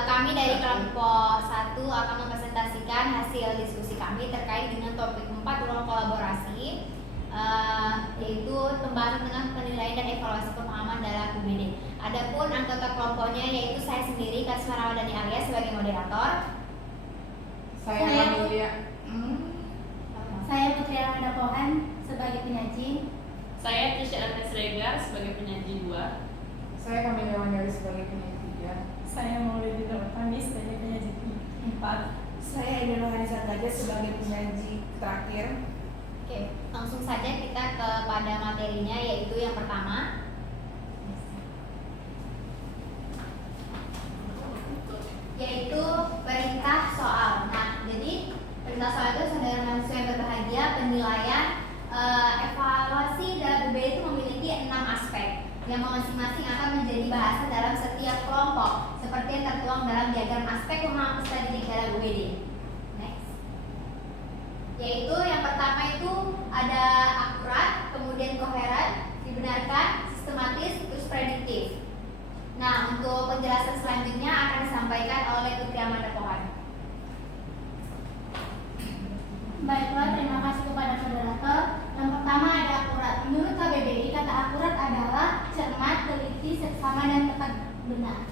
Kami dari kelompok 1 akan mempresentasikan hasil diskusi kami terkait dengan topik 4 ruang kolaborasi, yaitu pembahasan tentang penilaian dan evaluasi pemahaman dalam UBD. Adapun anggota kelompoknya yaitu saya sendiri, Karisma Ramadhani Arya sebagai moderator. Saya Putri Amanda Pohan sebagai penyaji. Saya Tisha Agnes Regar sebagai penyaji 2. Saya Kamila Wandari sebagai penyaji 3. Saya Maulidi Nurtani sebagai penyaji 4. Saya Edena Hanisa Gajah sebagai penyaji terakhir. Oke, langsung saja kita kepada materinya, yaitu yang pertama. Yaitu perintah soal. Nah, jadi perintah soal itu saudara mahasiswa yang berbahagia, penilaian evaluasi dalam UBD itu memiliki 6 aspek yang masing-masing akan menjadi bahasan dalam setiap kelompok seperti yang tertuang dalam diagram aspek pemahaman peserta didik dalam UBD. Next. Yaitu yang pertama itu ada akurat, kemudian koheren, dibenarkan, sistematis, terus prediktif. Nah, untuk penjelasan selanjutnya akan disampaikan oleh Putri Amanda Pohan. Baiklah, terima kasih kepada moderator. Yang pertama ada akurat. Menurut KBBI, kata akurat adalah cermat, teliti, seksama, dan tepat benar.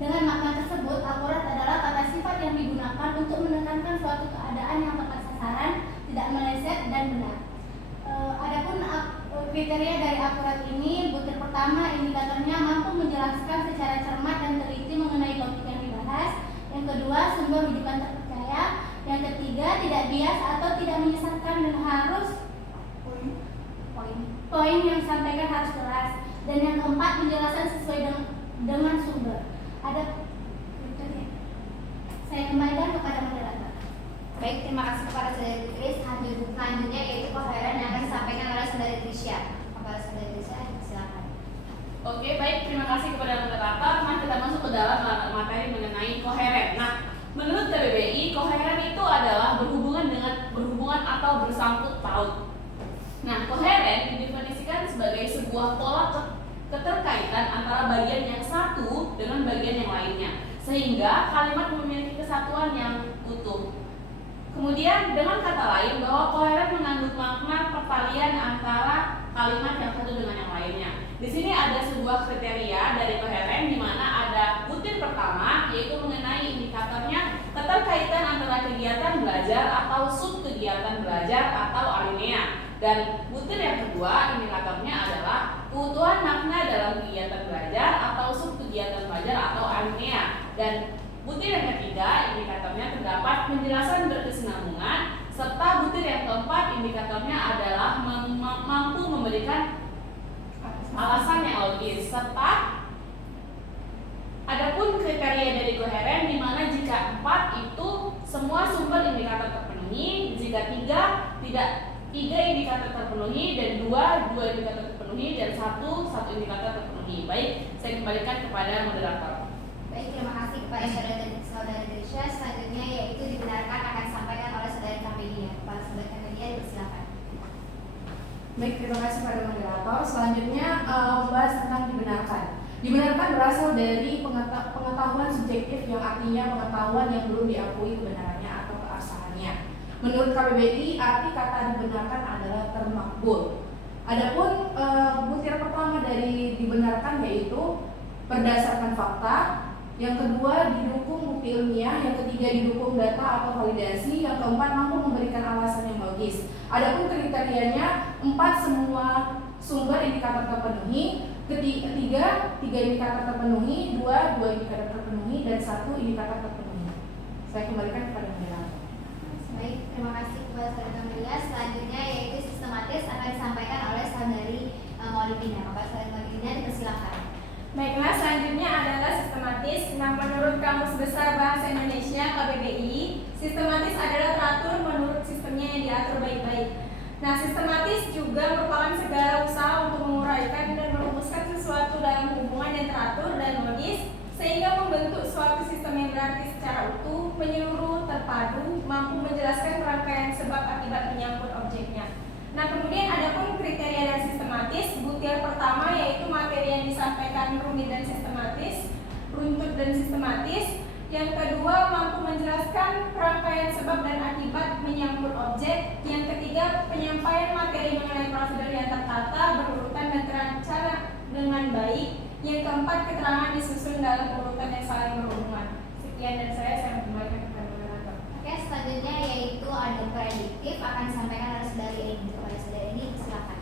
Dengan makna tersebut, akurat adalah kata sifat yang digunakan untuk menekankan suatu keadaan yang tepat sasaran, tidak meleset, dan benar. Adapun kriteria dari akurat ini, butir pertama indikatornya mampu menjelaskan secara cermat dan teliti mengenai topik yang dibahas. Yang kedua, sumber rujukan terpercaya. Yang ketiga, tidak bias atau tidak menyesatkan dan harus poin yang disampaikan harus jelas. Dan yang keempat, penjelasan sesuai dengan sumber. Ada kriteria. Saya kembalikan kepada moderator. Baik, terima kasih kepada saudari Putri. Selanjutnya yaitu koheren yang akan disampaikan oleh saudari Trisha. Kepada saudari Trisha, silakan. Oke, baik, terima kasih kepada moderator. Mari kita masuk ke dalam materi mengenai koheren. Nah, menurut KBBI, koheren itu adalah berhubungan atau bersangkut paut. Nah, koheren didefinisikan sebagai sebuah pola keterkaitan antara bagian yang satu dengan bagian yang lainnya, sehingga kalimat memiliki kesatuan yang utuh. Kemudian dengan kata lain bahwa koheren mengandung makna pertalian antara kalimat yang satu dengan yang lainnya. Di sini ada sebuah kriteria dari koheren di mana ada butir pertama yaitu mengenai indikatornya keterkaitan antara kegiatan belajar atau sub kegiatan belajar atau alinea. Dan butir yang kedua indikatornya adalah keutuhan makna dalam kegiatan belajar atau sub kegiatan belajar atau alinea. Dan butir yang ketiga indikatornya terdapat penjelasan berkesinambungan, serta butir yang keempat indikatornya adalah mampu memberikan alasan yang logis. Serta adapun kriteria dari koheren di mana jika 4 itu semua sumber indikator terpenuhi, jika 3 indikator terpenuhi, dan 2 indikator terpenuhi, dan 1 indikator terpenuhi. Baik, saya kembalikan kepada moderator. Baik, terima kasih kepada saudari Trisha. Selanjutnya yaitu dibenarkan akan disampaikan oleh saudari Kamelia. Kepada saudari Kamelia, dipersilakan. Baik, terima kasih kepada moderator. Selanjutnya membahas tentang dibenarkan. Dibenarkan berasal dari pengetahuan subjektif yang artinya pengetahuan yang belum diakui kebenarannya atau keabsahannya. Menurut KBBI, arti kata dibenarkan adalah termakbul. Adapun butir pertama dari dibenarkan yaitu berdasarkan fakta, yang kedua didukung bukti ilmiah, yang ketiga didukung data atau validasi, yang keempat mampu memberikan alasan yang logis. Adapun kriterianya 4 semua sumber indikator terpenuhi, tiga indikator terpenuhi, 2 indikator terpenuhi, dan 1 indikator terpenuhi. Saya kembalikan kepada moderator. Baik, terima kasih kepada saudari Kamelia. Selanjutnya yaitu sistematis akan disampaikan oleh saudari Maulidina. Kepada saudari Maulidina, dipersilakan. Baiklah, selanjutnya adalah sistematis. Nah, menurut Kamus Besar Bahasa Indonesia KBBI, sistematis adalah teratur menurut sistemnya yang diatur baik-baik. Nah, sistematis juga merupakan segala usaha untuk menguraikan dan merumuskan sesuatu dalam hubungan yang teratur dan logis, sehingga membentuk suatu sistem yang berarti secara utuh, menyeluruh, terpadu, mampu menjelaskan rangkaian sebab akibat menyangkut objeknya. Nah, kemudian ada pun kriteria dan sistematis. Butir pertama yaitu materi yang disampaikan rumit dan sistematis, runtut dan sistematis. Yang kedua, mampu menjelaskan rangkaian sebab dan akibat menyangkut objek. Yang ketiga, penyampaian materi mengenai prosedur yang tertata, berurutan dan terencana dengan baik. Yang keempat, keterangan disusun dalam urutan yang saling berhubungan. Sekian dari saya kembalikan kepada moderator. Oke, selanjutnya yaitu ada prediktif, akan disampaikan oleh saudari Eni. Kepada saudari Eni, silakan.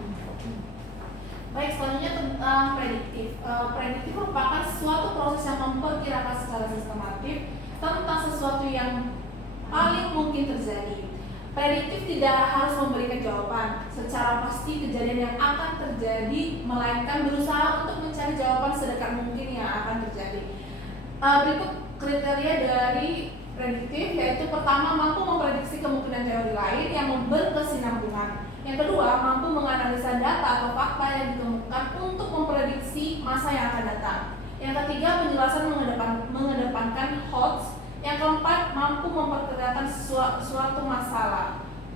Baik, selanjutnya tentang prediktif. Prediktif merupakan suatu proses yang memperkirakan secara sistematif tentang sesuatu yang paling mungkin terjadi. Prediktif tidak harus memberikan jawaban secara pasti kejadian yang akan terjadi, melainkan berusaha untuk mencari jawaban sedekat mungkin yang akan terjadi. Berikut kriteria dari prediktif, yaitu pertama, mampu memprediksi kemungkinan teori lain yang berkesinambungan. Yang kedua, mampu menganalisa data atau fakta yang ditemukan untuk memprediksi masa yang akan datang. Yang ketiga, penjelasan mengedepankan hoax. Yang keempat, mampu memperkirakan suatu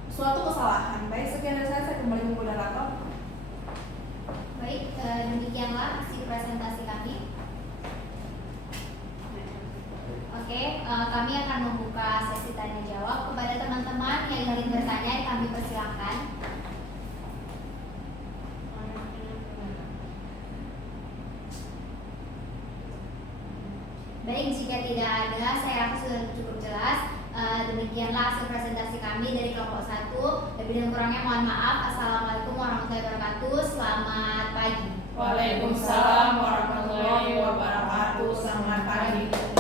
kesalahan. Baik, sekian dari saya kembali ke moderator. Baik, demikianlah hasil presentasi kami. Oke, kami akan membuka sesi tanya jawab. Kepada teman-teman yang ingin bertanya, kami persilahkan. Baik, jika tidak ada, saya rasa sudah cukup jelas. Demikianlah hasil presentasi kami dari kelompok 1. Lebih dan kurangnya mohon maaf. Assalamualaikum warahmatullahi wabarakatuh. Selamat pagi. Waalaikumsalam warahmatullahi wabarakatuh. Selamat pagi.